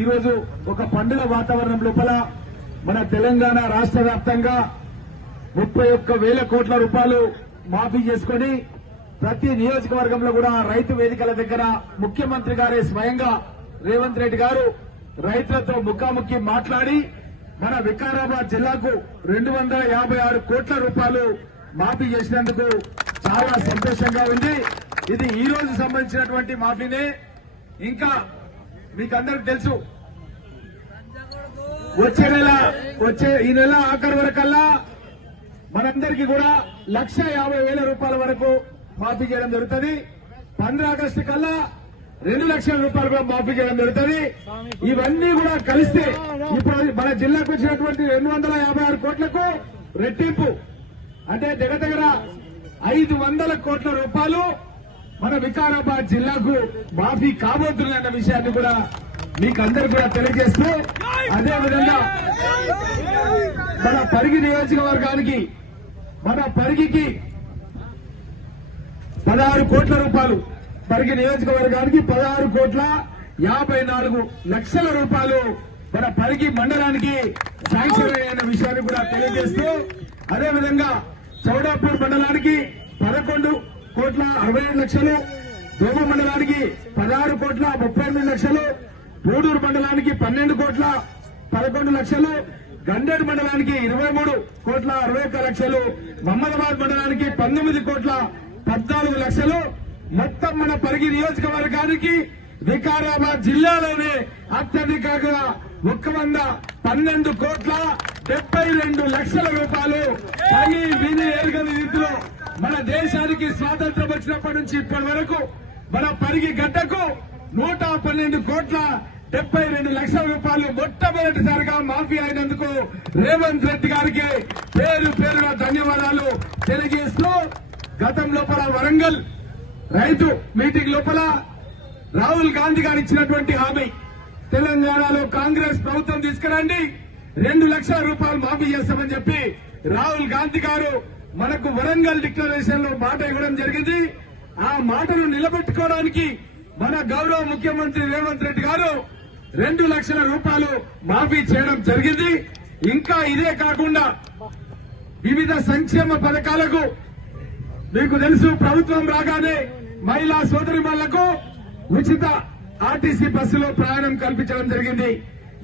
ఈరోజు ఒక పండుగ వాతావరణం లోపల మన తెలంగాణ రాష్ట్ర వ్యాప్తంగా ముప్పై ఒక్క వేల కోట్ల రూపాయలు మాఫీ చేసుకొని ప్రతి నియోజకవర్గంలో కూడా రైతు వేదికల దగ్గర ముఖ్యమంత్రి గారే స్వయంగా రేవంత్ రెడ్డి గారు రైతులతో ముఖాముఖి మాట్లాడి మన వికారాబాద్ జిల్లాకు రెండు వందల యాభై ఆరు కోట్ల రూపాయలు మాఫీ చేసినందుకు చాలా సంతోషంగా ఉంది. ఇది ఈ రోజు సంబంధించినటువంటి మాఫీనే. ఇంకా మీకు అందరికి తెలుసు. వచ్చే నెల వచ్చే ఈ నెల ఆఖరి వరకల్లా మనందరికీ కూడా లక్ష యాభై వేల రూపాయల వరకు మాఫీ చేయడం జరుగుతుంది. పంద్ర ఆగస్టు కల్లా రెండు లక్షల రూపాయలు కూడా మాఫీ చేయడం జరుగుతుంది. ఇవన్నీ కూడా కలిస్తే ఇప్పుడు మన జిల్లాకు వచ్చినటువంటి రెండు వందల యాభై ఆరు కోట్లకు రెట్టింపు. అంటే దగ్గర దగ్గర ఐదు వందల కోట్ల రూపాయలు మన వికారాబాద్ జిల్లాకు మాఫీ కాబోతుంది విషయాన్ని కూడా మీకు అందరు కూడా తెలియజేస్తూ అదే విధంగా మన పరిగి నియోజకవర్గానికి మన పరిగికి పదహారు కోట్ల రూపాయలు పరిగి నియోజకవర్గానికి పదహారు కోట్ల యాభై నాలుగు లక్షల రూపాయలు మన పరిగి మండలానికి శాంక్షన్ అయిన విషయాన్ని కూడా తెలియజేస్తూ అదేవిధంగా చౌడాపూర్ మండలానికి పదకొండు కోట్ల అరవై ఏడు లక్షలు. దోమ మండలానికి పదహారు కోట్ల ముప్పై ఎనిమిది లక్షలు. పూడూరు మండలానికి పన్నెండు కోట్ల పదకొండు లక్షలు. గండేడు మండలానికి ఇరవై మూడు కోట్ల అరవై ఒక్క లక్షలు. మహమ్మదాబాద్ మండలానికి పంతొమ్మిది కోట్ల పద్నాలుగు లక్షలు. మొత్తం మన పరిగి నియోజకవర్గానికి వికారాబాద్ జిల్లాలోనే అత్యధికంగా ఒక్క వంద పన్నెండు కోట్ల డెబ్బై రెండు లక్షల రూపాయలు. పని విని ఎరుగని రీతిలో మన దేశానికి స్వాతంత్రం వచ్చినప్పటి నుంచి ఇప్పటి వరకు మన పరిగి గడ్డకు నూట పన్నెండు కోట్ల డెబ్బై రెండు లక్షల రూపాయలు మొట్టమొదటిసారిగా మాఫీ అయినందుకు రేవంత్ రెడ్డి గారికి పేరు పేరుగా ధన్యవాదాలు తెలియజేస్తూ గతం లోపల వరంగల్ రైతు మీటింగ్ లోపల రాహుల్ గాంధీ గారు ఇచ్చినటువంటి హామీ. తెలంగాణలో కాంగ్రెస్ ప్రభుత్వం తీసుకురండి. రెండు లక్షల రూపాయలు మాఫీ చేస్తామని చెప్పి రాహుల్ గాంధీ గారు మనకు వరంగల్ డిక్లరేషన్లో మాట ఇవ్వడం జరిగింది. ఆ మాటను నిలబెట్టుకోవడానికి మన గౌరవ ముఖ్యమంత్రి రేవంత్ రెడ్డి గారు రెండు లక్షల రూపాయలు మాఫీ చేయడం జరిగింది. ఇంకా ఇదే కాకుండా వివిధ సంక్షేమ పథకాలకు మీకు తెలుసు ప్రభుత్వం రాగానే మహిళా సోదరిమణులకు ఉచిత ఆర్టీసీ బస్సులో ప్రయాణం కల్పించడం జరిగింది.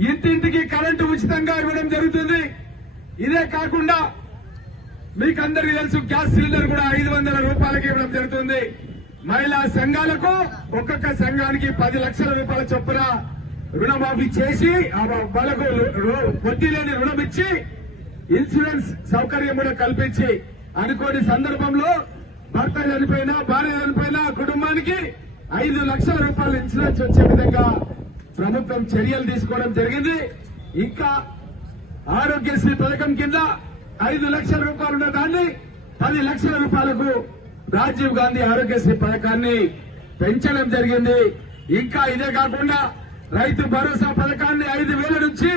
ఇంటింటికి కరెంటు ఉచితంగా ఇవ్వడం జరుగుతుంది. ఇదే కాకుండా మీకు అందరికీ తెలుసు గ్యాస్ సిలిండర్ కూడా ఐదు వందల రూపాయలకి ఇవ్వడం జరుగుతుంది. మహిళా సంఘాలకు ఒక్కొక్క సంఘానికి పది లక్షల రూపాయల చొప్పున రుణమాఫీ చేసి ఆ వాళ్ళకు రు- వడ్డీ లేని రుణం ఇచ్చి ఇన్సూరెన్స్ సౌకర్యం కూడా కల్పించి అనుకోని సందర్భంలో భర్త చనిపోయినా భార్య చనిపోయినా కుటుంబానికి ఐదు లక్షల రూపాయల ఇన్సూరెన్స్ వచ్చే విధంగా ప్రభుత్వం చర్యలు తీసుకోవడం జరిగింది. ఇంకా ఆరోగ్యశ్రీ పథకం కింద ఐదు లక్షల రూపాయలు ఉన్న దాన్ని పది లక్షల రూపాయలకు రాజీవ్ గాంధీ ఆరోగ్యశ్రీ పథకాన్ని పెంచడం జరిగింది. ఇంకా ఇదే కాకుండా రైతు భరోసా పథకాన్ని ఐదు వేల నుంచి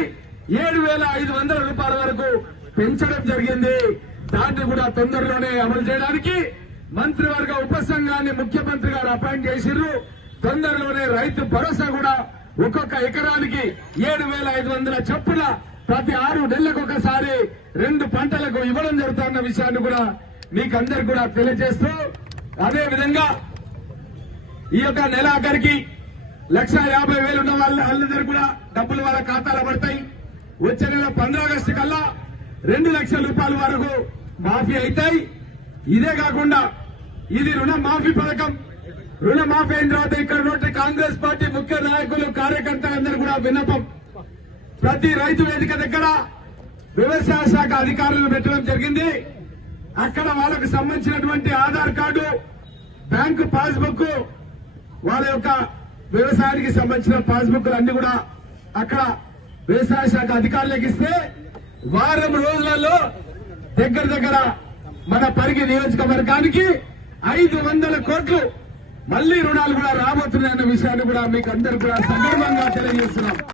ఏడు వేల ఐదు వందల రూపాయల వరకు పెంచడం జరిగింది. దాన్ని కూడా తొందరలోనే అమలు చేయడానికి మంత్రివర్గ ఉపసంఘాన్ని ముఖ్యమంత్రి గారు అపాయింట్ చేసిర్రు. తొందరలోనే రైతు భరోసా కూడా ఒక్కొక్క ఎకరానికి ఏడు వేల ఐదు వందల చొప్పున ప్రతి ఆరు నెలలకు ఒకసారి రెండు పంటలకు ఇవ్వడం జరుగుతున్న విషయాన్ని కూడా మీకు అందరు కూడా తెలియజేస్తూ అదే విధంగా ఈ యొక్క నెల ఆఖరికి లక్ష యాభై వేలు ఉన్న వాళ్ళందరూ కూడా డబ్బులు వాళ్ళ ఖాతాలో పడతాయి. వచ్చే నెల పంద్ర ఆగస్టు కల్లా రెండు లక్షల రూపాయల వరకు మాఫీ అవుతాయి. ఇదే కాకుండా ఇది రుణ మాఫీ పథకం. రుణ మాఫీ అయిన తర్వాత ఇక్కడ ఉన్నటువంటి కాంగ్రెస్ పార్టీ ముఖ్య నాయకులు కార్యకర్తలందరూ కూడా విన్నపం. ప్రతి రైతు వేదిక దగ్గర వ్యవసాయ శాఖ అధికారులను పెట్టడం జరిగింది. అక్కడ వాళ్ళకు సంబంధించినటువంటి ఆధార్ కార్డు బ్యాంకు పాస్బుక్ వాళ్ళ యొక్క వ్యవసాయానికి సంబంధించిన పాస్బుక్లు అన్ని కూడా అక్కడ వ్యవసాయ శాఖ అధికారులకు ఇస్తే వారం రోజులలో దగ్గర దగ్గర మన పరిగి నియోజకవర్గానికి ఐదు వందల కోట్లు మళ్ళీ రుణాలు కూడా రాబోతున్నాయన్న విషయాన్ని కూడా మీకు అందరు కూడా సందర్భంగా తెలియజేస్తున్నాం.